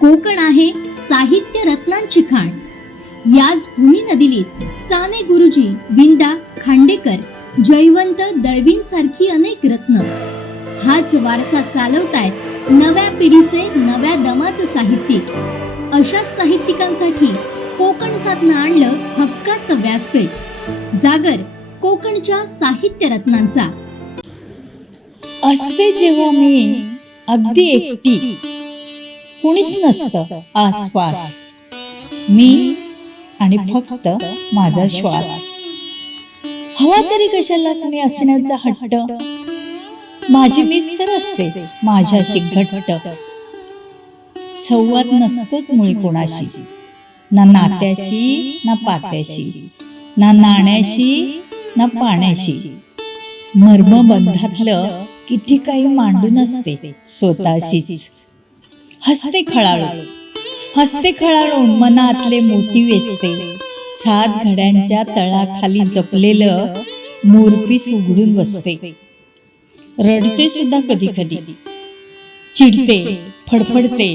कोकण आहे साहित्य रत्नांची खाण. याच भूमी नदीलीत साने गुरुजी, विंदा, खांडेकर, जयवंत दळवींसारखी अनेक रत्न. हाच वारसा चालवतायत नव्या पिढीचे, नव्या दमाचे साहित्यिक. अशाच साहित्यिकांसाठी कोकण साधनं आणलं हक्काचं व्यासपीठ. जागर कोकणच्या साहित्य रत्नांचा. असते जेव्हा मी अगदी एकटी, कुणीच नसतं आसपास, मी आणि फक्त माझा श्वास. हवा तरी कशाला कुणी असण्याचा हट्ट, माझी मीच तर असते माझ्याशी घट्ट. संवाद नसतोच मुळी कोणाशी, ना नात्याशी ना पात्याशी, ना नाण्याशी ना पाण्याशी. मर्मबंधातलं किती काही मांडून असते स्वतःशीच. हसते खळाळून मनातले मोती वेचते. 7 घड्यांच्या तळाखाली जपलेलं मोरपीस उघडून बसते. रडते सुद्धा कधी कधी, चिडते, फडफडते,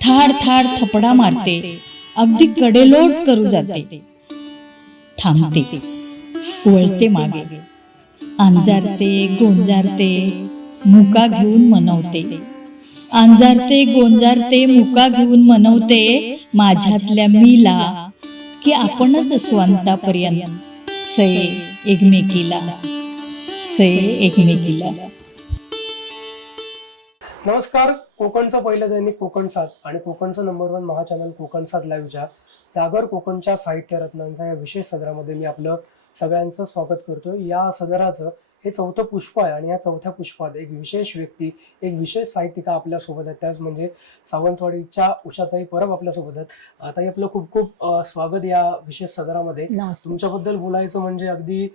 थाड थाड थपडा मारते, अगदी कडेलोट करू जाते. थांबते, वळते मागे, अंजारते, गोंजारते, मुका घेऊन मनवते. अंजारते, गोंजारते, मुका घेऊन मनवते माझ्यातल्या मीला, की आपणच असू अंतापर्यंत सये एकमेकीला, सये एकमेकीला. नमस्कार. कोकणचं पहिलं दैनिक कोकण 7 आणि कोकणचं नंबर 1 महाचॅनल कोकण 7 लाईव्हच्या जागर कोकणच्या साहित्य रत्नांचा या विशेष सदरामध्ये मी आपलं सगळ्यांचं स्वागत करतो. या सदराचं हे 4थं पुष्प आहे आणि या 4थ्या पुष्पात एक विशेष व्यक्ती, एक विशेष साहित्यिका आपल्यासोबत आहेत. त्याच म्हणजे सावंतवाडीच्या उषाताई परब आपल्यासोबत आहेत. ताई, आपलं खूप खूप स्वागत या विशेष सदरामध्ये. तुमच्याबद्दल बोलायचं म्हणजे अगदी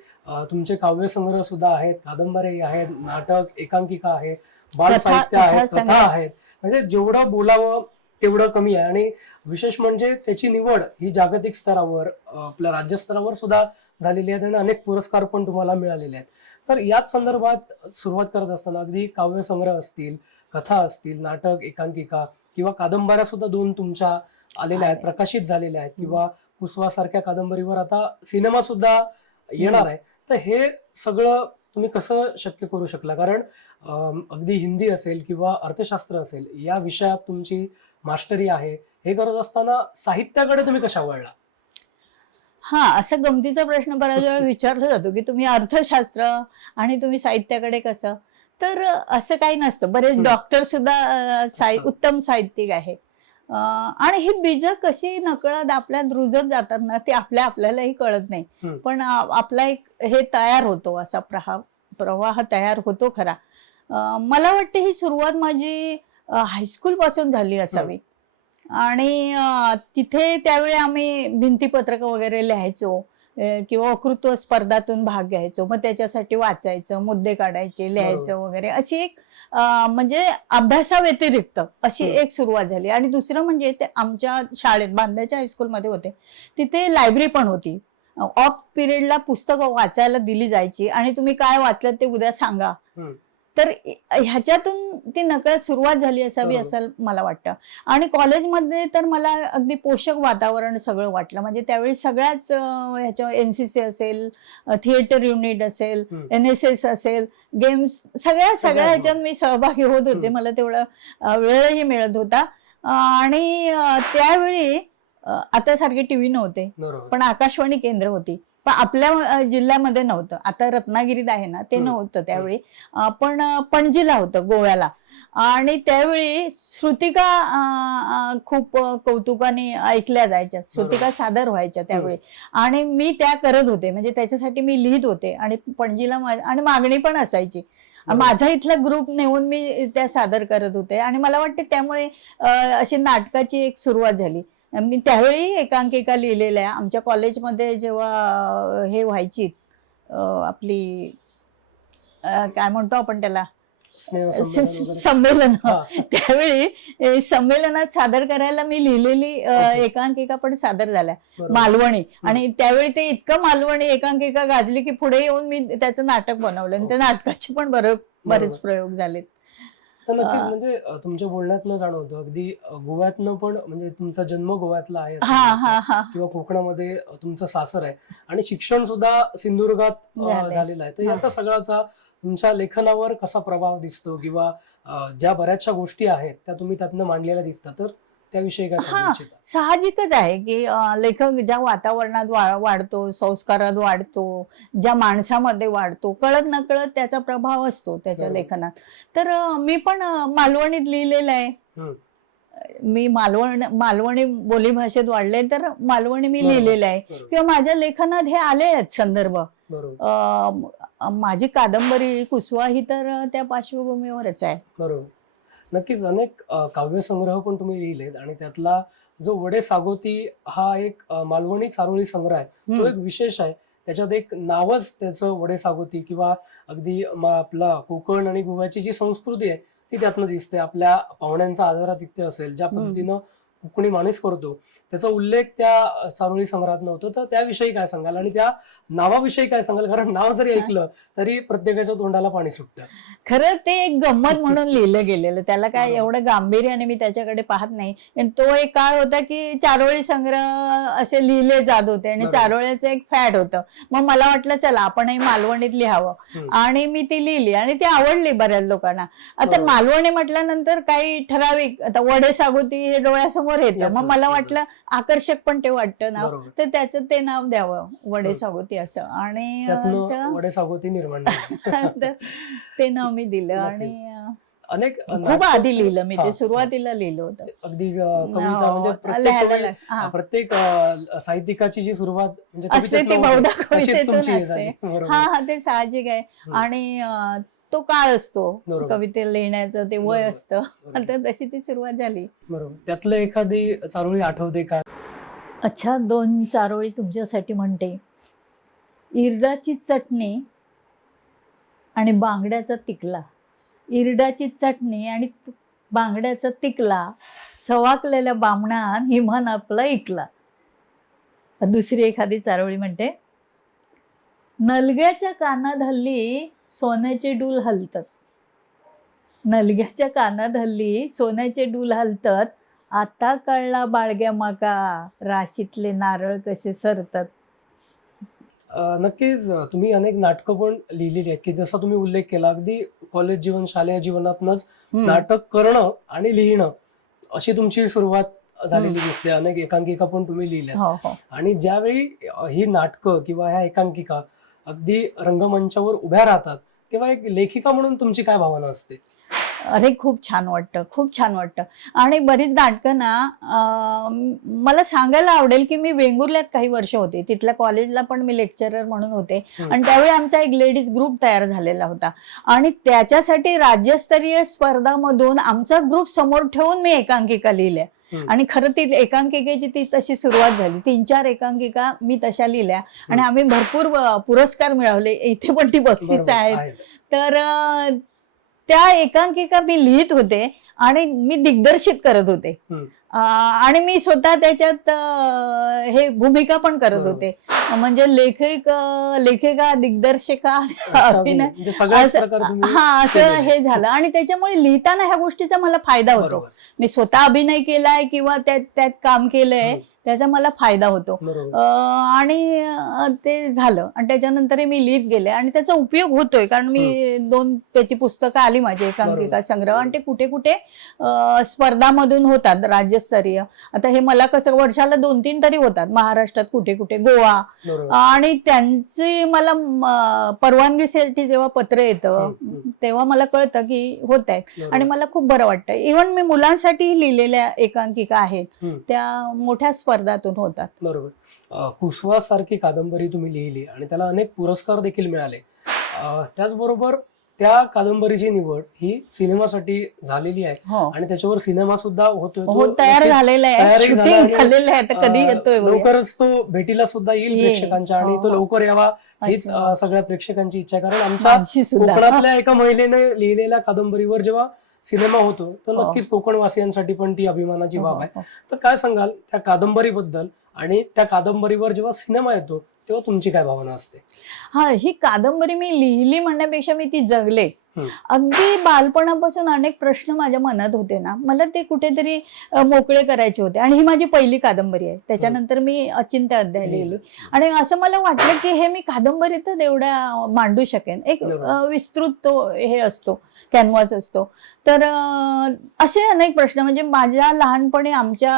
तुमचे काव्यसंग्रह सुद्धा आहेत, कादंबरी आहेत, नाटक, एकांकिका आहे, बाल साहित्य आहे, कथा आहेत. म्हणजे जेवढं बोलावं तेवढं कमी आहे. आणि विशेष म्हणजे त्याची निवड ही जागतिक स्तरावर, आपल्या राज्यस्तरावर सुद्धा झालेली आहे आणि अनेक पुरस्कार पण तुम्हाला मिळालेले आहेत. तर याच संदर्भात सुरुवात करत असताना अगदी काव्यसंग्रह असतील, कथा असतील, नाटक, एकांकिका किंवा कादंबऱ्या सुद्धा 2 तुमच्या आलेल्या आहेत, प्रकाशित झालेल्या आहेत, किंवा पुष्पासारख्या कादंबरीवर आता सिनेमा सुद्धा येणार आहे. तर हे सगळं तुम्ही कसं शक्य करू शकला? कारण अगदी हिंदी असेल किंवा अर्थशास्त्र असेल या विषयात तुमची मास्टरी आहे. हे करत असताना साहित्याकडे तुम्ही कशा वळला? असा गमतीचा प्रश्न बऱ्याच वेळा विचारला जातो की तुम्ही अर्थशास्त्र आणि तुम्ही साहित्याकडे कसं. तर असं काही नसतं. बरेच डॉक्टर सुद्धा उत्तम साहित्यिक आहेत. आणि ही बीज कशी नकळत आपल्यात रुजत जातात ना, ते आपल्यालाही कळत नाही. पण आपला एक हे तयार होतो, असा प्रवाह तयार होतो खरा. मला वाटतं ही सुरुवात माझी हायस्कूल पासून झाली असावी. आणि तिथे त्यावेळी आम्ही भिंतीपत्रक वगैरे लिहायचो किंवा वक्तृत्व स्पर्धातून भाग घ्यायचो. मग त्याच्यासाठी वाचायचं, मुद्दे काढायचे, लिहायचं वगैरे. अशी एक म्हणजे अभ्यासाव्यतिरिक्त अशी एक सुरुवात झाली. आणि दुसरं म्हणजे ते आमच्या शाळेत, बांद्याच्या हायस्कूलमध्ये होते, तिथे लायब्ररी पण होती. ऑफ पिरियडला पुस्तकं वाचायला दिली जायची आणि तुम्ही काय वाचलं ते उद्या सांगा. तर ह्याच्यातून ती नकळत सुरुवात झाली असावी असं मला वाटतं. आणि कॉलेजमध्ये तर मला अगदी पोषक वातावरण सगळं वाटलं. म्हणजे त्यावेळी सगळ्याच ह्याच्या NCC असेल, थिएटर युनिट असेल, NSS असेल, गेम्स, सगळ्या ह्याच्यात मी सहभागी होत होते. मला तेवढा वेळही मिळत होता. आणि त्यावेळी आता सारखे टीव्ही नव्हते, पण आकाशवाणी केंद्र होती. पण आपल्या जिल्ह्यामध्ये नव्हतं. आता रत्नागिरीत आहे ना, ते नव्हतं त्यावेळी. पण पणजीला होतं, गोव्याला. आणि त्यावेळी श्रुतिका खूप कौतुकाने ऐकल्या जायच्या, श्रुतिका सादर व्हायच्या त्यावेळी. आणि मी त्या करत होते, म्हणजे त्याच्यासाठी मी लिहित होते. आणि पणजीला आणि मागणी पण असायची. माझा इथला ग्रुप नेऊन मी त्या सादर करत होते. आणि मला वाटते त्यामुळे अशी नाटकाची एक सुरुवात झाली. मी त्यावेळी एकांकिका लिहिलेल्या. आमच्या कॉलेजमध्ये जेव्हा हे व्हायची आपली काय म्हणतो आपण त्याला, संमेलन, त्यावेळी संमेलनात सादर करायला मी लिहिलेली एकांकिका पण सादर झाल्या, मालवणी. आणि त्यावेळी ते इतकं मालवणी एकांकिका गाजली की पुढे येऊन मी त्याचं नाटक बनवलं. आणि त्या नाटकाचे पण बरेच प्रयोग झालेत. तर नक्कीच म्हणजे तुमच्या बोलण्यातनं जाणवतं अगदी गोव्यातनं पण म्हणजे तुमचा जन्म गोव्यातला आहे असं हा म्हणू हा शकतो. हा किंवा कोकणामध्ये तुमचं सासर आहे आणि शिक्षण सुद्धा सिंधुदुर्गात झालंय. झालेलं आहे. तर हा. याचा सगळ्याचा तुमच्या लेखनावर कसा प्रभाव दिसतो किंवा ज्या बऱ्याचशा गोष्टी आहेत त्या तुम्ही त्यातनं मांडलेल्या दिसतात, तर त्याविषयी काय सांगू हा इच्छिता? साहजिकच आहे की लेखक ज्या वातावरणात वाढतो, संस्कारात वाढतो, ज्या माणसामध्ये वाढतो, कळत नकळत त्याचा प्रभाव असतो त्याच्या बरोबर. लेखनात. तर मी पण मालवणीत लिहिलेलं आहे. हम्म. मी मालवणी बोलीभाषेत वाढले, तर मालवणी मी बरोबर. लिहिलेलं आहे. बरोबर. किंवा माझ्या लेखनात हे आले आहेत संदर्भ. बरोबर. माझी कादंबरी कुसवा ही तर त्या पार्श्वभूमीवरच आहे. बरोबर. नक्कीच अनेक काव्यसंग्रह पण तुम्ही लिहिलेत आणि त्यातला जो वडे सागोती हा एक मालवणी चारोळी संग्रह आहे, तो हम्म. एक विशेष आहे. त्याच्यात एक नावच त्याचं वडे सागोती किंवा अगदी आपला कोकण आणि गोव्याची जी संस्कृती आहे ती त्यातनं दिसते. आपल्या पाहुण्यांचा आदरातिथ्य असेल, ज्या पद्धतीनं कोकणी माणूस करतो त्याचा उल्लेख त्या चारोळी संग्रहात नव्हतं. तर त्याविषयी काय सांगाल आणि त्या नावाविषयी काय सांगाल? कारण नाव जरी ऐकलं तरी प्रत्येकाच्या तोंडाला पाणी सुटतं. खरं ते एक गंमत म्हणून लिहिलं गेलेलं, त्याला काय बरोबर. एवढं गांभीर्याने मी त्याच्याकडे पाहत नाही. आणि तो एक काळ होता की चारोळी संग्रह असे लिहिले जात होते आणि बरोबर. चारोळ्याचं एक फॅड होतं. मग मला वाटलं चला आपणही मालवणीत लिहावं हम्म. आणि मी ती लिहिली आणि ती आवडली बऱ्याच लोकांना. आता बरोबर. मालवणी म्हटल्यानंतर काही ठराविक, आता वडे सागोती हे डोळ्यासमोर येतं. मग येतच, मला येतच. वाटलं आकर्षक पण ते वाटतं नाव, बरोबर. तर त्याचं ते नाव द्यावं वडे बरोबर. सागोती असं. आणि त्यातनं वडे सागोती निर्माण झाली. तर ते नाव मी दिलं. नक्कीच. आणि अनेक खूप नाटकं- आधी लिहिलं मी हा, ते, सुरुवातीला लिहिलं होतं. अगदी कविता हो, म्हणजे लिहायला हा. प्रत्येक साहित्यिकाची जी सुरुवात म्हणजे असते ती कवितेतनं होते, बहुधा तशीच कवितेतून तुमची हे असते. झाली. बरोबर. हा हा, ते साहजिक आहे. हम्म. आणि तो काळ असतो बरोबर. कविते लिहिण्याचं, ते वय बरोबर. असतं. बरोबर. तर तशी ती सुरुवात झाली. बरोबर. त्यातलं एखादी चारोळी आठवते का? अच्छा, 2 चारोळी तुमच्यासाठी म्हणते. इरडाची चटणी आणि बांगड्याचा तिकला. इरडाची चटणी आणि बांगड्याचा तिकला, सवाकलेल्या बामणान हिमान आपला ऐकला. दुसरी एखादी चारोळी म्हणते. नलग्याच्या कानात हल्ली सोन्याचे डूल हलतात. नलग्याच्या कानात हल्ली सोन्याचे डूल हलतात. आता कळला बाळग्या माका, राशीतले नारळ कसे सरतात. नक्कीच तुम्ही अनेक नाटकं पण लिहिलेली आहेत की जसा तुम्ही उल्लेख केला, अगदी कॉलेज जीवन, शालेय जीवनातनच नाटक करणं आणि लिहिणं अशी तुमची सुरुवात झालेली दिसते. अनेक एकांकिका पण तुम्ही लिहिल्या हो हो. आणि ज्यावेळी ही नाटकं किंवा ह्या एकांकिका अगदी रंगमंचावर उभ्या राहतात तेव्हा एक लेखिका म्हणून तुमची काय भावना असते? अरे खूप छान वाटतं, खूप छान वाटतं. आणि बरीच नाटकं ना, मला सांगायला आवडेल की मी वेंगुर्ल्यात काही वर्ष होते. तिथल्या कॉलेजला पण मी लेक्चरर म्हणून होते. आणि त्यावेळी आमचा एक लेडीज ग्रुप तयार झालेला होता आणि त्याच्यासाठी राज्यस्तरीय स्पर्धामधून आमचा ग्रुप समोर ठेवून मी एकांकिका लिहिल्या. आणि खरं ती एकांकिकेची ती तशी सुरुवात झाली. 3-4 एकांकिका मी तशा लिहिल्या आणि आम्ही भरपूर पुरस्कार मिळवले. इथे पण ती बक्षीस आहेत. तर त्या एकांकिका मी लिहित होते आणि मी दिग्दर्शित करत होते. आणि मी स्वतः त्याच्यात हे भूमिका पण करत होते. म्हणजे लेखिका, दिग्दर्शिका, अभिनय, असं हे झालं. आणि त्याच्यामुळे लिहिताना ह्या गोष्टीचा मला फायदा होतो. मी स्वतः अभिनय केलाय किंवा त्यात काम केलंय त्याचा मला फायदा होतो. आणि ते झालं आणि त्याच्यानंतर मी लिहित गेले आणि त्याचा उपयोग होतोय. कारण मी 2 त्याची पुस्तकं आली माझी एकांकिका संग्रह आणि ते कुठे कुठे स्पर्धामधून होतात राज्यस्तरीय. आता हे मला कसं वर्षाला 2-3 तरी होतात महाराष्ट्रात, कुठे कुठे गोवा. आणि त्यांची मला परवानगीसाठी जेव्हा पत्र येतं तेव्हा मला कळतं की होत आहे आणि मला खूप बरं वाटतं. इव्हन मी मुलांसाठी लिहिलेल्या एकांकिका आहेत त्या मोठ्या स्पर्धातून होतात. बरोबर. कुसवा सारखी कादंबरी तुम्ही लिहिली आणि त्याला अनेक पुरस्कार देखील मिळाले. त्याचबरोबर त्या कादंबरीची निवड ही सिनेमासाठी झालेली आहे आणि त्याच्यावर सिनेमा सुद्धा होतोय, तयार झालेला आहे, शूटिंग झालेलं आहे. तर कधी येतोय लवकरच तो भेटीला सुद्धा येईल प्रेक्षकांच्या आणि तो लवकर यावा हीच सगळ्या प्रेक्षकांची इच्छा. कारण आमच्या कोकणातल्या एका महिलेने लिहिलेल्या कादंबरीवर जेव्हा सिनेमा होतो तर नक्कीच कोकणवासियांसाठी पण ती अभिमानाची बाब आहे. तर काय सांगाल त्या कादंबरीबद्दल आणि त्या कादंबरीवर जेव्हा सिनेमा येतो तेव्हा तुमची काय भावना असते? ही कादंबरी मी लिहिली म्हणण्यापेक्षा मी ती जगले. अगदी बालपणापासून अनेक प्रश्न माझ्या मनात होते ना, मला ते कुठेतरी मोकळे करायचे होते. आणि ही माझी पहिली कादंबरी आहे. त्याच्यानंतर मी अचिंत्य अध्याय लिहिली आणि असं मला वाटलं की हे मी कादंबरीतच एवढ्या मांडू शकेन. एक विस्तृत तो हे असतो, कॅनव्हास असतो. तर असे अनेक प्रश्न, म्हणजे माझ्या लहानपणी आमच्या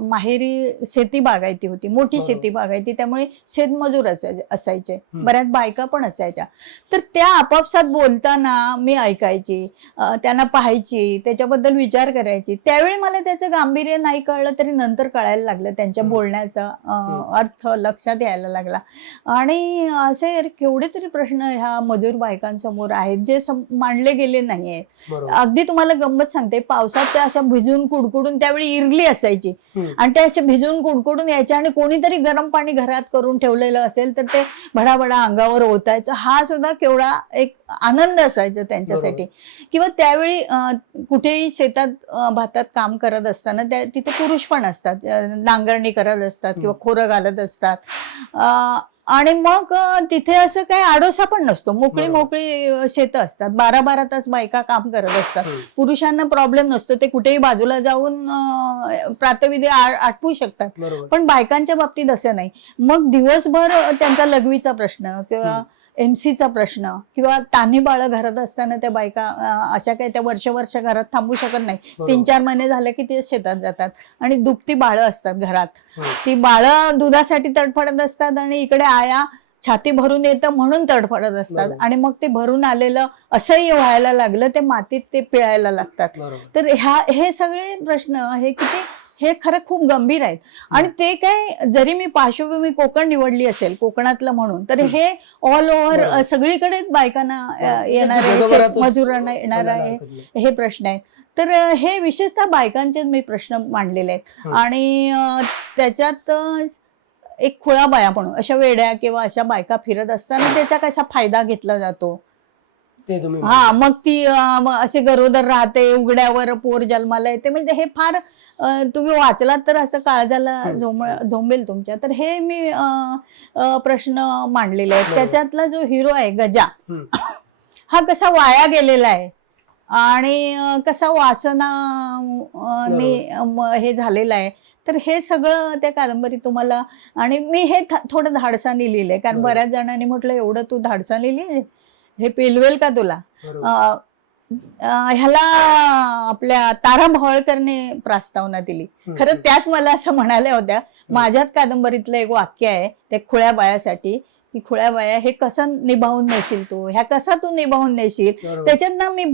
माहेरी शेती बागायती होती, मोठी शेती बागायती, त्यामुळे शेतमजूर असायचे, बऱ्याच बायका पण असायच्या. तर त्या आपापसात बोलताना मी ऐकायची, त्यांना पाहायची, त्याच्याबद्दल विचार करायची. त्यावेळी मला त्याचं गांभीर्य नाही कळलं, तरी नंतर कळायला लागलं, त्यांच्या बोलण्याचा अर्थ लक्षात यायला लागला. आणि असे केवढे तरी प्रश्न ह्या मजूर बायकांसमोर आहेत जे मांडले गेले नाहीये. अगदी तुम्हाला गंमत सांगते, पावसात त्या अशा भिजून कुडकुडून, त्यावेळी इरली असायची आणि त्या अशा भिजून कुडकुडून यायच्या आणि कोणीतरी गरम पाणी घरात करून ठेवलेलं असेल तर ते भडाभडा अंगावर ओतायचं. हा सुद्धा केवढा एक आनंद असायचा त्यांच्यासाठी. किंवा त्यावेळी कुठेही शेतात भातात काम करत असताना तिथे पुरुष पण असतात, नांगरणी करत असतात किंवा खोरं घालत असतात. आणि मग तिथे असं काही आडोसा पण नसतो, मोकळी शेतं असतात, 12-12 तास बायका काम करत असतात. पुरुषांना प्रॉब्लेम नसतो, ते कुठेही बाजूला जाऊन प्रातविधी आटपू शकतात. पण बायकांच्या बाबतीत असं नाही. मग दिवसभर त्यांचा लघवीचा प्रश्न किंवा एमसीचा प्रश्न किंवा तान्ही बाळ घरात असताना त्या बायका अशा काही त्या वर्ष घरात थांबू शकत नाही. 3-4 महिने झाले की ते शेतात जातात आणि दुभती बाळं असतात घरात. ती बाळं दुधासाठी तडफडत असतात आणि इकडे आया छाती भरून येतं म्हणून तडफडत असतात. आणि मग ते भरून आलेलं असह्य व्हायला लागलं, ते मातीत ते पिळायला लागतात. तर हे सगळे प्रश्न हे खरं खूप गंभीर आहेत. आणि ते काय, जरी मी पार्श्वभूमी कोकण निवडली असेल, कोकणातलं म्हणून, तर हे ऑल ओव्हर सगळीकडे बायकांना येणारे, मजुरांना येणारा हे प्रश्न आहेत. तर हे विशेषतः बायकांचेच मी प्रश्न मांडलेले आहेत. आणि त्याच्यात एक खुळाबाया म्हणून अशा वेड्या किंवा अशा बायका फिरत असताना त्याचा कसा फायदा घेतला जातो. मग ती असे गरोदर राहते, उघड्यावर पोर जन्माला येते. म्हणजे हे फार तुम्ही वाचलात तर असं काळजाला झोंबेल तुमच्या. तर हे मी प्रश्न मांडलेले आहेत. त्याच्यातला जो हिरो आहे गजा, हा कसा वाया गेलेला आहे आणि कसा वासनाने हे झालेला आहे. तर हे सगळं त्या कादंबरीत तुम्हाला, आणि मी हे थोडं धाडसाने लिहिलंय, कारण बऱ्याच जणांनी म्हटलं एवढं तू धाडसाने लिहिले, हे पेलवेल का तुला. ह्याला आपल्या तारा भोळकरने प्रस्तावना दिली. खरं त्यात मला असं म्हणाल्या होत्या, माझ्याच कादंबरीतलं एक वाक्य आहे त्या खुळ्या बायासाठी, की खुळ्या बाया हे कसं निभावून नेशील तू, ह्या कसा तू निभावून नेशील. त्याच्यात ना मी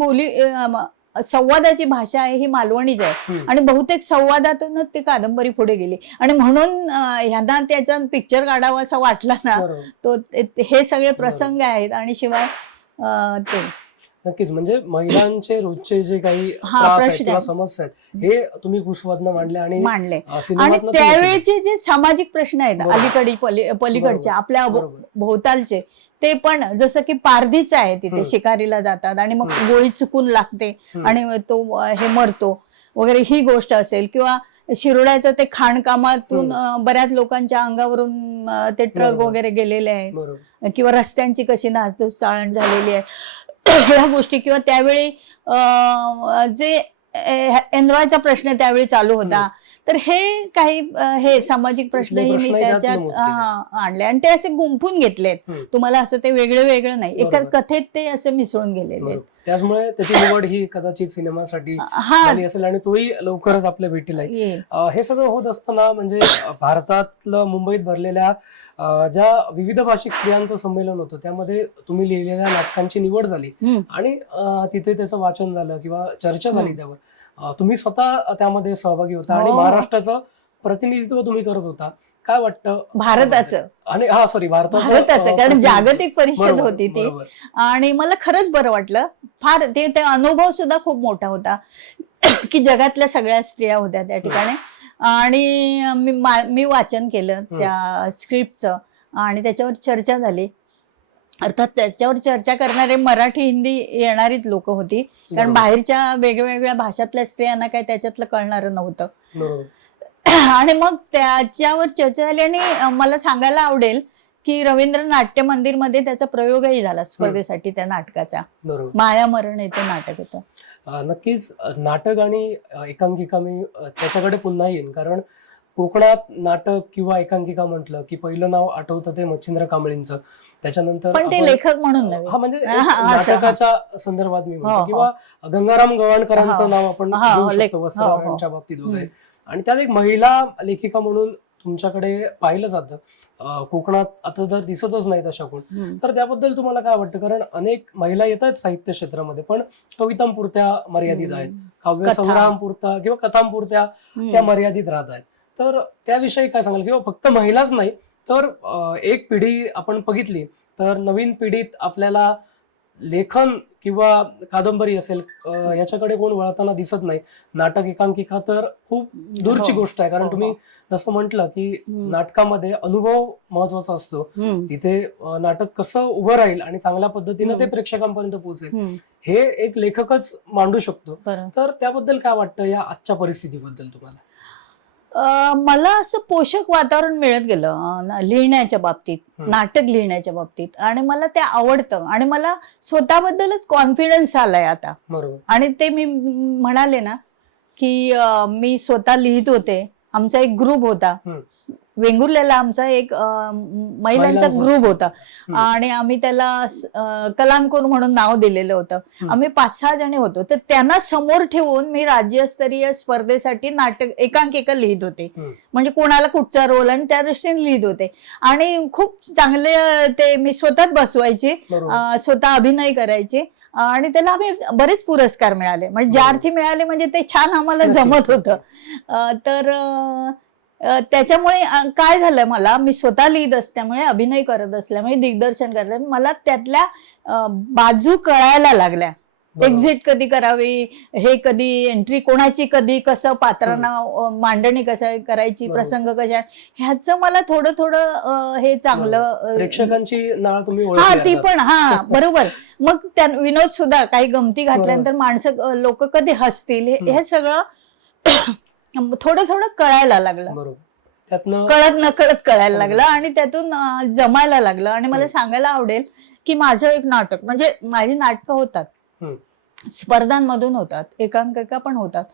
संवादाची भाषा आहे ही मालवणीच आहे आणि बहुतेक संवादातूनच ती कादंबरी पुढे गेली. आणि म्हणून ह्यांना त्याचा पिक्चर काढावा असा वाटला ना, तो हे सगळे प्रसंग आहेत. आणि शिवाय ते नक्कीच, म्हणजे महिलांचे रोजचे जे काही समस्या आहेत हे तुम्ही कुशवादनं मांडले. आणि त्यावेळेचे जे सामाजिक प्रश्न आहेत पलीकडच्या आपल्या भोवतालचे, ते पण, जसं की पारधीच आहे, तिथे शिकारीला जातात आणि मग गोळी चुकून लागते आणि तो हे मरतो वगैरे, ही गोष्ट असेल. किंवा शिरोड्याचं ते खाणकामातून बऱ्याच लोकांच्या अंगावरून ते ट्रक वगैरे गेलेले आहेत, किंवा रस्त्यांची कशी नासधूस चाळण झालेली आहे, ह्या गोष्टी. किंवा त्यावेळी जे एनरॉयचा प्रश्न त्यावेळी चालू होता. तर हे काही हे सामाजिक प्रश्नही मी त्याच्यात आणले आणि ते असे गुंफून घेतलेत. तुम्हाला असं ते वेगळं नाही, एका कथेत ते असे मिसळून गेलेले. त्याचमुळे त्याची निवड ही कदाचित सिनेमासाठी झाली असेल आणि तोही लवकरच आपल्या भेटीला येईल. हे सगळं होत असताना, म्हणजे भारतातलं मुंबईत भरलेल्या ज्या विविध भाषिक स्त्रियांचं संमेलन होतं, त्यामध्ये तुम्ही लिहिलेल्या नाटकांची निवड झाली आणि तिथे त्याचं वाचन झालं किंवा चर्चा झाली त्यावर. तुम्ही स्वतः त्यामध्ये सहभागी होता आणि महाराष्ट्राचं प्रतिनिधित्व तुम्ही करत होता. काय वाटतं भारताचं? आणि भारताचं, कारण जागतिक परिषद होती ती. आणि मला खरंच बरं वाटलं फार. ते अनुभव सुद्धा खूप मोठा होता की जगातल्या सगळ्या स्त्रिया होत्या त्या ठिकाणी. आणि मी वाचन केलं त्या स्क्रिप्टचं आणि त्याच्यावर चर्चा झाली. अर्थात त्याच्यावर चर्चा करणारे मराठी हिंदी येणारीच लोक होती, कारण बाहेरच्या वेगवेगळ्या भाषातल्या स्त्रियांना काही त्याच्यातलं कळणारं नव्हतं. आणि मग त्याच्यावर चर्चा झाली. आणि मला सांगायला आवडेल की रवींद्र नाट्य मंदिरमध्ये त्याचा प्रयोगही झाला स्पर्धेसाठी त्या नाटकाचा. बरोबर. माया मरण येते नाटक होतं. नक्कीच नाटक आणि एकांकिका मी त्याच्याकडे पुन्हा येईन, कारण कोकणात नाटक किंवा एकांकिका म्हटलं की पहिलं नाव आठवतं ते मच्छिंद्र कांबळींचं. त्याच्यानंतर पण ते आपण- लेखक म्हणून नव्हे. हा म्हणजे एक हा, असं, हा. नाटकाच्या संदर्भात मी म्हणतो, हो. किंवा गंगाराम गवाणकरांचं हो. नाव आपण हो, घेऊ लेख- शकतो हो, वस्त्रहारांच्या बाबतीत वगैरे. आणि त्यात एक महिला लेखिका म्हणून तुमच्याकडे पाहिलं जातं. कोकणात आता तर दिसतच नाही तशा कोण. तर त्याबद्दल तुम्हाला काय वाटतं? कारण अनेक महिला येत आहेत साहित्य क्षेत्रामध्ये, पण कवितांपुरत्या मर्यादित आहेत, काव्य कथा. संग्रहांपुरता किंवा कथांपुरत्या त्या मर्यादित राहत आहेत. तर त्याविषयी काय सांगाल? किंवा फक्त महिलाच नाही तर एक पिढी आपण बघितली तर नवीन पिढीत आपल्याला लेखन किंवा कादंबरी असेल याच्याकडे कोण वळताना दिसत नाही. नाटक एकांकिका तर खूप दूरची हो. गोष्ट आहे, कारण हो, तुम्ही जसं म्हटलं की नाटकामध्ये अनुभव महत्वाचा असतो. तिथे नाटक कसं उभं राहील आणि चांगल्या पद्धतीने ते प्रेक्षकांपर्यंत पोहोचेल हे एक लेखकच मांडू शकतो. बरं. तर त्याबद्दल काय वाटतं या आजच्या परिस्थितीबद्दल तुम्हाला? मला असं पोषक वातावरण मिळत गेलं लिहिण्याच्या बाबतीत, नाटक लिहिण्याच्या बाबतीत, आणि मला ते आवडतं आणि मला स्वतःबद्दलच कॉन्फिडन्स आलाय आता. बरोबर. आणि ते मी म्हणाले ना की मी स्वतः लिहित होते. आमचा एक ग्रुप होता वेंगुर्ल्याला, आमचा एक महिलांचा ग्रुप होता आणि आम्ही त्याला कलांकुर म्हणून नाव दिलेलं होतं. आम्ही 5-6 जणी होतो. तर त्यांना समोर ठेवून मी राज्यस्तरीय स्पर्धेसाठी नाटक एकांकिका लिहित होते. म्हणजे कोणाला कुठचा रोल आणि त्या दृष्टीने लिहित होते. आणि खूप चांगले ते मी स्वतःच बसवायचे, स्वतः अभिनय करायचे आणि त्याला आम्ही बरेच पुरस्कार मिळाले. म्हणजे ज्या अर्थी मिळाले म्हणजे ते छान आम्हाला जमत होतं. तर त्याच्यामुळे काय झालं, मला मी स्वतः लिहित असल्यामुळे, अभिनय करत असल्यामुळे, दिग्दर्शन करत, मला त्यातल्या बाजू कळायला लागल्या. एक्झिट कधी करावी, हे कधी एंट्री कोणाची, कधी कसं पात्रांना मांडणी कसं करायची, प्रसंग कशा, ह्याचं मला थोडं थोडं हे चांगलं. प्रेक्षकांची नाळ तुम्ही हा, ओळखली ती अर्थात. पण, हा बरोबर. मग त्या विनोद सुद्धा काही गमती घातल्यानंतर माणसं लोक कधी हसतील हे सगळं थोडं थोडं कळायला लागलं. बरोबर. त्यातनं कळत नकळत कळायला लागलं आणि त्यातून जमायला लागलं. आणि मला सांगायला आवडेल की माझं एक नाटक, म्हणजे माझी नाटकं होतात, स्पर्धांमधून होतात, एकांकिका पण होतात,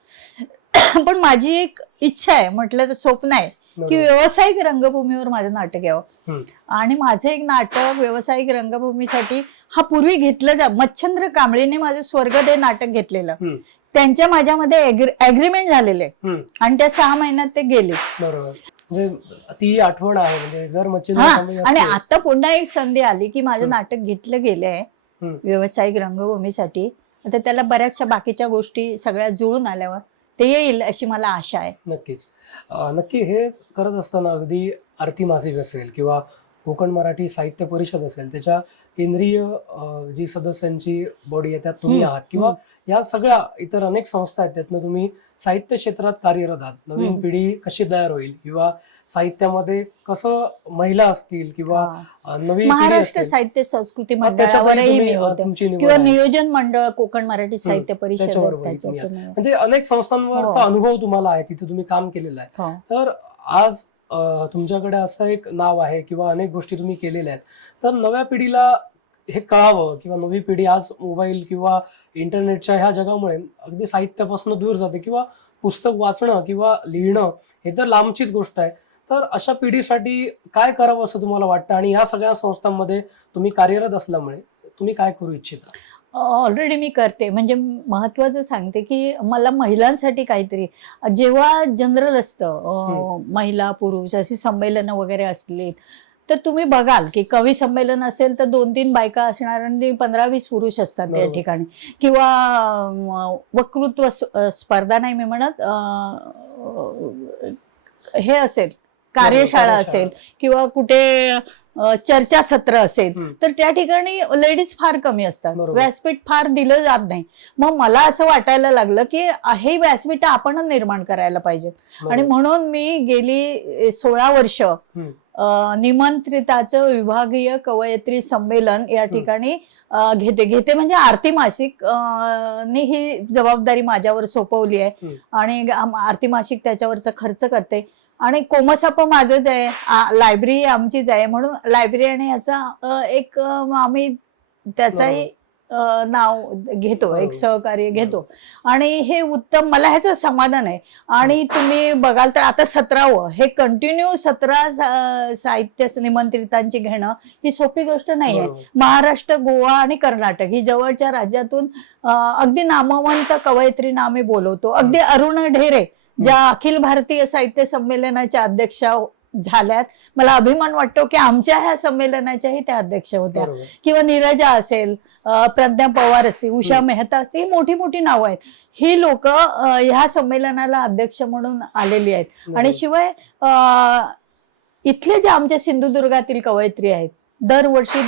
पण माझी एक इच्छा आहे, म्हटलं तर स्वप्न आहे की व्यावसायिक रंगभूमीवर माझं नाटक यावं. आणि माझं एक नाटक व्यावसायिक रंगभूमीसाठी हा पूर्वी घेतलं मच्छिंद्र कांबळीने माझं स्वर्ग हे नाटक घेतलेलं. त्यांच्या माझ्यामध्ये अग्रीमेंट झालेले आणि त्या 6 महिन्यात ते गेले. बरोबर. म्हणजे ती आठवण आहे. म्हणजे जर आणि आता पुन्हा एक संधी आली की माझं नाटक घेतलं गेलंय व्यावसायिक रंगभूमीसाठी. आता त्याला बऱ्याचशा बाकीच्या गोष्टी सगळ्या जुळून आल्यावर ते येईल अशी मला आशा आहे. नक्कीच. नक्की हे करत असताना अगदी आरती मासिक असेल किंवा कोकण मराठी साहित्य परिषद असेल, त्याच्या केंद्रीय जी सदस्यांची बॉडी आहे त्यात तुम्ही आहात, किंवा या सगळ्या इतर अनेक संस्था आहेत त्यातनं तुम्ही साहित्य क्षेत्रात कार्यरत आहात. नवीन पिढी कशी तयार होईल किंवा साहित्यामध्ये कसं महिला असतील किंवा नवी महाराष्ट्र साहित्य संस्कृती मंडळावरही मी होते, किंवा नियोजन मंडळ कोकण मराठी साहित्य परिषद, म्हणजे अनेक संस्थांवरचा अनुभव तुम्हाला आहे, तिथे तुम्ही काम केलेलं आहे. तर आज तुमच्याकडे असं एक नाव आहे किंवा अनेक गोष्टी तुम्ही केलेल्या आहेत, तर नव्या पिढीला हे कळावं, किंवा नवी पिढी आज मोबाईल किंवा इंटरनेटच्या ह्या जगामुळे अगदी साहित्यापासून दूर जाते, किंवा पुस्तक वाचणं किंवा लिहिणं हे तर लांबचीच गोष्ट आहे. तर अशा पिढीसाठी काय करावं असं तुम्हाला वाटतं? आणि या सगळ्या संस्थांमध्ये तुम्ही कार्यरत असल्यामुळे तुम्ही काय करू इच्छिता? ऑलरेडी मी करते. म्हणजे महत्वाचं सांगते की मला महिलांसाठी काहीतरी, जेव्हा जनरल असतं महिला पुरुष अशी संमेलनं वगैरे असली तर तुम्ही बघाल की कवी संमेलन असेल तर 2-3 बायका असणार आणि 15-20 पुरुष असतात त्या ठिकाणी. किंवा वक्तृत्व स्पर्धा नाही मी म्हणत, हे असेल कार्यशाळा असेल किंवा कुठे चर्चासत्र असेल तर त्या ठिकाणी लेडीज फार कमी असतात, व्यासपीठ फार दिलं जात नाही. मग मला असं वाटायला लागलं की हे व्यासपीठ आपणच निर्माण करायला पाहिजे. आणि म्हणून मी गेली 16 वर्ष निमंत्रिताचं विभागीय कवयित्री संमेलन या ठिकाणी घेते म्हणजे आरती मासिक ने ही जबाबदारी माझ्यावर सोपवली आहे आणि आरती मासिक त्याच्यावरचा खर्च करते. आणि कोमसाप माझंच आहे, लायब्ररी आमचीच आहे, म्हणून लायब्ररी आणि याचा एक आम्ही त्याचाही नाव घेतो, एक सहकार्य घेतो. आणि हे उत्तम, मला ह्याचं समाधान आहे. आणि तुम्ही बघाल तर आता 17वं हे कंटिन्यू 17 साहित्य निमंत्रितांची घेणं ही सोपी गोष्ट नाही आहे. महाराष्ट्र, गोवा आणि कर्नाटक ही जवळच्या राज्यातून अगदी नामवंत कवयित्रींना आम्ही बोलवतो. अगदी अरुणा ढेरे ज्या अखिल भारतीय साहित्य संमेलनाच्या अध्यक्षा झाल्यात, मला अभिमान वाटतो की आमच्या ह्या संमेलनाच्याही त्या अध्यक्ष होत्या. किंवा नीरजा असेल, प्रज्ञा पवार असेल, उषा मेहता असतील, ही मोठी मोठी नावं आहेत. ही लोक ह्या संमेलनाला अध्यक्ष म्हणून आलेली आहेत. आणि शिवाय इथले जे आमच्या सिंधुदुर्गातील कवयित्री आहेत, दरवर्षी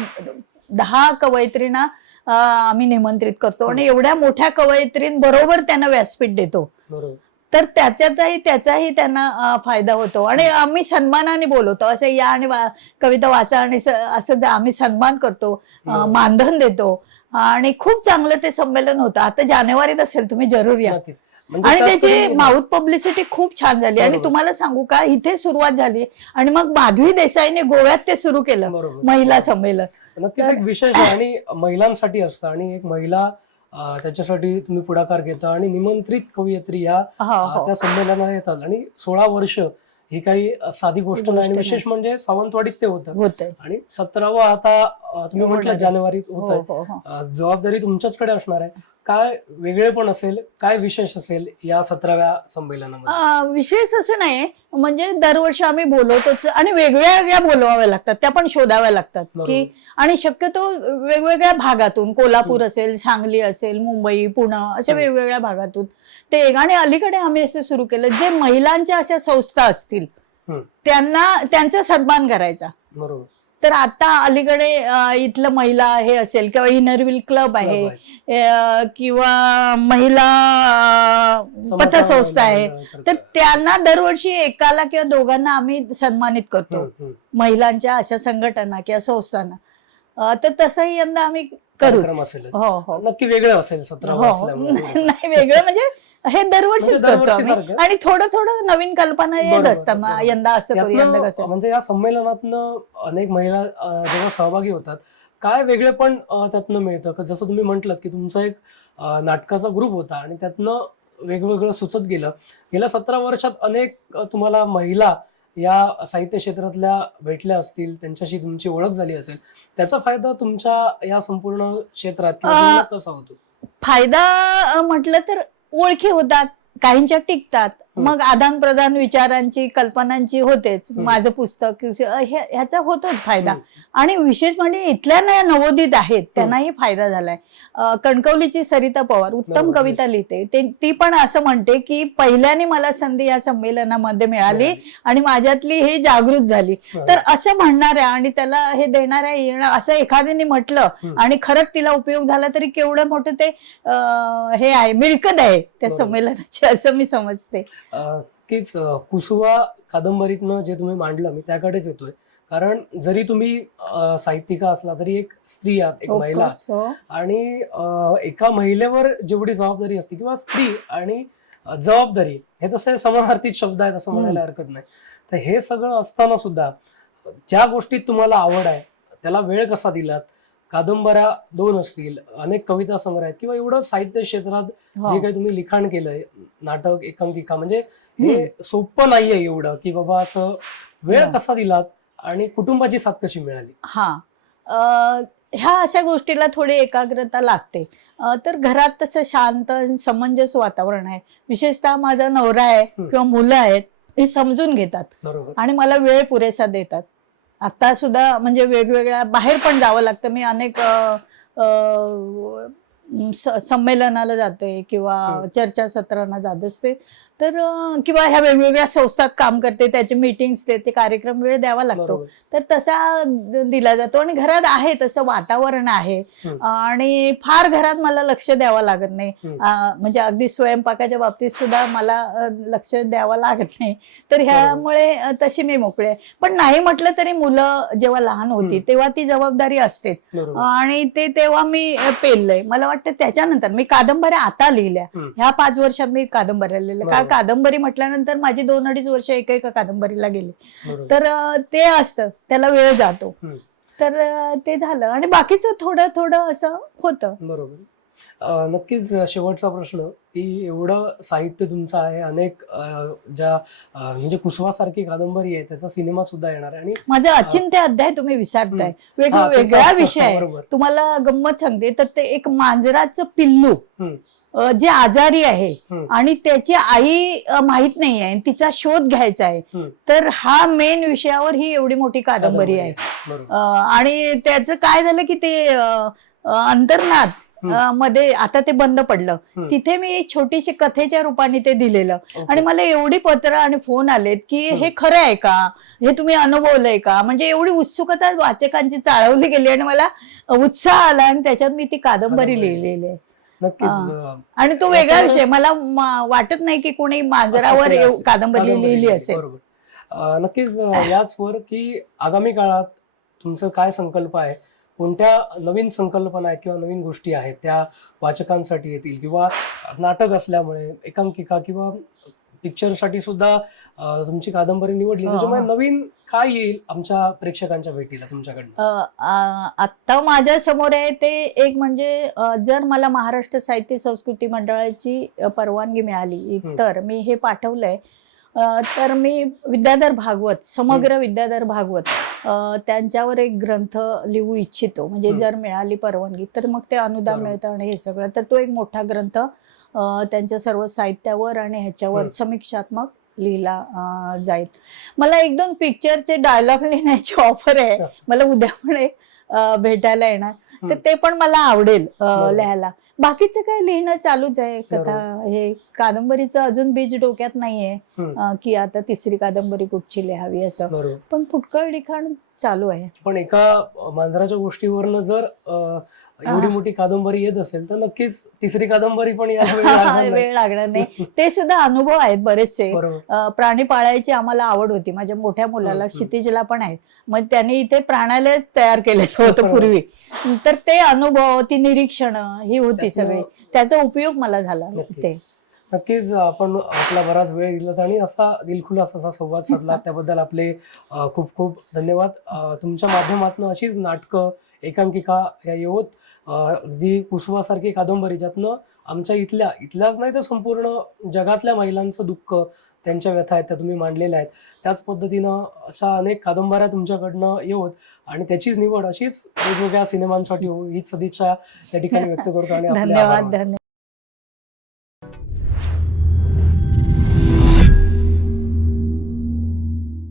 10 कवयित्रींना आम्ही निमंत्रित करतो आणि एवढ्या मोठ्या कवयित्रींबरोबर त्यांना व्यासपीठ देतो. तर त्याचाही त्यांना फायदा होतो. आणि आम्ही सन्मानाने बोलवतो, असे या आणि कविता वाचा आणि असं आम्ही सन्मान करतो, मानधन देतो. आणि खूप चांगलं ते संमेलन होतं. आता जानेवारीत असेल, तुम्ही जरूर या. आणि त्याची माउथ पब्लिसिटी खूप छान झाली. आणि तुम्हाला सांगू का, इथे सुरुवात झाली आणि मग माधवी देसाईने गोव्यात ते सुरू केलं, महिला संमेलन. नक्कीच एक विशेष आहे आणि महिलांसाठी असतं. आणि एक महिला त्याच्यासाठी तुम्ही पुढाकार घेता आणि निमंत्रित कवयित्री या त्या संमेलनाला येतात. आणि 16 वर्ष ही काही साधी गोष्ट नाही. आणि विशेष म्हणजे सावंतवाडीत ते होतं आणि 17वं आता तुम्ही म्हटलं जानेवारीत होत आहे. जबाबदारी तुमच्याचकडे असणार आहे. काय वेगळेपण असेल, काय विशेष असेल या 17व्या संमेलनामध्ये? विशेष असं नाही, म्हणजे दरवर्षी आम्ही बोलवतोच आणि वेगवेगळ्या बोलवाव्या लागतात, त्या पण शोधाव्या लागतात की. आणि शक्यतो वेगवेगळ्या भागातून, कोल्हापूर असेल, सांगली असेल, मुंबई, पुणे, अशा वेगवेगळ्या भागातून ते. आणि अलीकडे आम्ही असं सुरू केलं, जे महिलांच्या अशा संस्था असतील त्यांचा सन्मान करायचा. बरोबर. तर आता अलीकडे इथलं महिला हे असेल, किंवा इनरव्हील क्लब आहे, किंवा महिला पतसंस्था आहे, तर त्यांना दरवर्षी एकाला किंवा दोघांना आम्ही सन्मानित करतो, महिलांच्या अशा संघटना किंवा संस्थांना. तर तसंही यंदा आम्ही करू. हो हो, नक्की वेगळं असेल 17. नाही, वेगळं म्हणजे हे दरवर्षीच करतो आम्ही. आणि थोडं थोडं नवीन कल्पना येत असतात, यंदा असं करू, यंदा कसं. म्हणजे या संमेलनातनं अनेक महिला जेव्हा सहभागी होतात, काय वेगळे पण त्यातनं मिळतं? जसं तुम्ही म्हटलं की तुमचा एक नाटकाचा ग्रुप होता आणि त्यातनं वेगवेगळं सुचत गेलं. गेल्या 17 वर्षात अनेक तुम्हाला महिला या साहित्य क्षेत्रातल्या भेटल्या असतील, त्यांच्याशी तुमची ओळख झाली असेल. त्याचा फायदा तुमच्या या संपूर्ण क्षेत्रात किंवा कसा होतो? फायदा म्हटलं तर ओळखी होतात, काहींच्या टिकतात, मग आदान प्रदान विचारांची, कल्पनांची होतेच. माझं पुस्तक ह्याचा होतोच फायदा. आणि विशेष म्हणजे इथल्या नवोदित आहेत त्यांनाही फायदा झालाय. कणकवलीची सरिता पवार उत्तम कविता लिहिते, ती पण असं म्हणते की पहिल्याने मला संधी या संमेलनामध्ये मिळाली आणि माझ्यातली ही जागृत झाली. तर असं म्हणणाऱ्या आणि त्याला हे देणाऱ्या येणं, असं एखाद्याने म्हटलं आणि खरंच तिला उपयोग झाला तरी केवढं मोठं ते हे आहे, मिळकत आहे त्या संमेलनाची, असं मी समजते. कीच कुसुवा कादंबरीतनं जे तुम्ही मांडलं, मी त्याकडेच येतोय. कारण जरी तुम्ही साहित्यिका असला तरी एक स्त्री आहात, एक महिला. आणि एका महिलेवर जेवढी जबाबदारी असते, किंवा स्त्री आणि जबाबदारी हे तसे समानार्थी शब्द आहेत असं म्हणायला हरकत नाही. तर हे सगळं असताना सुद्धा ज्या गोष्टीत तुम्हाला आवड आहे त्याला वेळ कसा दिलात? कादंबऱ्या 2 असतील, अनेक कविता संग्रह आहेत, किंवा एवढं साहित्य क्षेत्रात जे काही तुम्ही लिखाण केलंय, नाटक, एकांकिका, म्हणजे हे सोपं नाहीये एवढं की बाबा असं. वेळ कसा दिलात आणि कुटुंबाची साथ कशी मिळाली? ह्या अशा गोष्टीला थोडी एकाग्रता लागते. तर घरात तसं शांत समंजस वातावरण आहे. विशेषतः माझा नवरा आहे किंवा मुलं आहेत, हे समजून घेतात आणि मला वेळ पुरेसा देतात. आता सुद्धा म्हणजे वेगवेगळ्या बाहेर पण जावं लागतं. मी अनेक संमेलनाला जाते किंवा चर्चासत्रांना जात असते. तर किंवा ह्या वेगवेगळ्या संस्थात काम करते, त्याचे मीटिंग्स, ते कार्यक्रम वेळ द्यावा लागतो. तर तसा दिला जातो. आणि घरात आहे तसं वातावरण आहे आणि फार घरात मला लक्ष द्यावं लागत नाही. म्हणजे अगदी स्वयंपाकाच्या बाबतीत सुद्धा मला लक्ष द्यावं लागत नाही. तर ह्यामुळे तशी मी मोकळे आहे. पण नाही म्हटलं तरी मुलं जेव्हा लहान होती तेव्हा ती जबाबदारी असते आणि ते तेव्हा मी पेललंय. मला वाटतं त्याच्यानंतर मी कादंबऱ्या आता लिहिल्या, ह्या 5 वर्षात मी कादंबऱ्या लिहिल्या. का कादंबरी म्हटल्यानंतर माझी 2-2.5 वर्ष एका कादंबरीला गेली. बरोबर. तर ते असतं, त्याला वेळ जातो. हम्म. तर ते झालं आणि बाकीचं थोडं थोडं असं होतं. बरोबर. नक्कीच शेवटचा प्रश्न की एवढं साहित्य तुमचं आहे, अनेक ज्या म्हणजे कुसवासारखी कादंबरी आहे, त्याचा सिनेमा सुद्धा येणार आहे. आणि माझं अचिंत्य अध्याय तुम्ही विसरताय. हा, ते वेगळा सांग. विषय आहे. बरोबर. तुम्हाला गंमत सांगते, तर ते एक मांजराचं पिल्लू हम्म. जे आजारी आहे हम्म. आणि त्याची आई माहित नाही आहे, तिचा शोध घ्यायचा आहे. हम्म. तर हा मेन विषयावर ही एवढी मोठी कादंबरी आहे. बरोबर. आणि त्याचं काय झालं की ते अंतर्नाद मध्ये आता ते बंद पडलं. हम्म. तिथे मी एक छोटीशी कथेच्या रूपाने ते दिलेलं. ओके. आणि मला एवढी पत्र आणि फोन आलेत की हे खरं आहे का, हे तुम्ही अनुभवलंय का, म्हणजे एवढी उत्सुकता वाचकांची चाळवली गेली आणि मला उत्साह आला आणि त्याच्यात मी ती कादंबरी लिहिलेली आहे. नक्कीच. आणि तो वेगळा विषय, मला वाटत नाही की कोणी मांजरावर कादंबरी लिहिली असेल. बरोबर. नक्कीच याचवर की आगामी काळात तुमचं काय संकल्प आहे, कोणत्या नवीन संकल्पना आहेत किंवा नवीन गोष्टी आहेत त्या वाचकांसाठी येतील, किंवा नाटक असल्यामुळे एकांकिका किंवा पिक्चरसाठी सुद्धा तुमची कादंबरी निवडली, त्याच्यामुळे नवीन काय येईल आमच्या प्रेक्षकांच्या भेटीला तुमच्याकडनं? आत्ता माझ्या समोर आहे ते एक म्हणजे जर मला महाराष्ट्र साहित्य संस्कृती मंडळाची परवानगी मिळाली तर मी हे पाठवलंय. तर मी विद्याधर भागवत, समग्र विद्याधर भागवत त्यांच्यावर एक ग्रंथ लिहू इच्छितो. म्हणजे जर मिळाली परवानगी तर मग ते अनुदान मिळतं आणि हे सगळं. तर तो एक मोठा ग्रंथ त्यांच्या सर्व साहित्यावर आणि ह्याच्यावर समीक्षात्मक लिहिला जाईल. मला 1-2 पिक्चरचे डायलॉग लिहिण्याची ऑफर आहे. मला उद्या पण एक भेटायला येणार, तर ते पण मला आवडेल लिहायला. बाकीचं काय लिहिणं चालूच आहे. कथा हे कादंबरीचं अजून बीज डोक्यात नाहीये की आता 3री कादंबरी कुठची लिहावी असं, पण फुटकळ लिखाण चालू आहे. पण एका मांजराच्या गोष्टीवरनं जर एवढी मोठी कादंबरी येत असेल तर नक्कीच 3री कादंबरी पण वेळ लागणार नाही. ते सुद्धा अनुभव आहेत बरेचसे. प्राणी पाळायची आम्हाला आवड होती. माझ्या मोठ्या मुलाला, क्षितिजला पण आहे. मग त्याने इथे प्राण्यालय तयार केलेलं होतं पूर्वी. तर ते अनुभव, ती निरीक्षण ही होती सगळी, त्याचा उपयोग मला झाला ते. नक्कीच आपण आपला बराच वेळ दिलात आणि असा दिलखुलास असा संवाद साधला, त्याबद्दल आपले खूप खूप धन्यवाद. तुमच्या माध्यमातून अशीच नाटकं, एकांकिका या येवत अगदी कुसवासारखी कादंबरी, ज्यातनं आमच्या इथल्याच नाही तर संपूर्ण जगातल्या महिलांचं दुःख, त्यांच्या व्यथा आहेत त्या तुम्ही मांडलेल्या आहेत. त्याच पद्धतीनं अशा अनेक कादंबऱ्या तुमच्याकडनं येवत आणि त्याचीच निवड अशीच वेगवेगळ्या सिनेमांसाठी हीच सदिच्छा त्या ठिकाणी व्यक्त करतो आणि आपले आभार मानतो. धन्यवाद.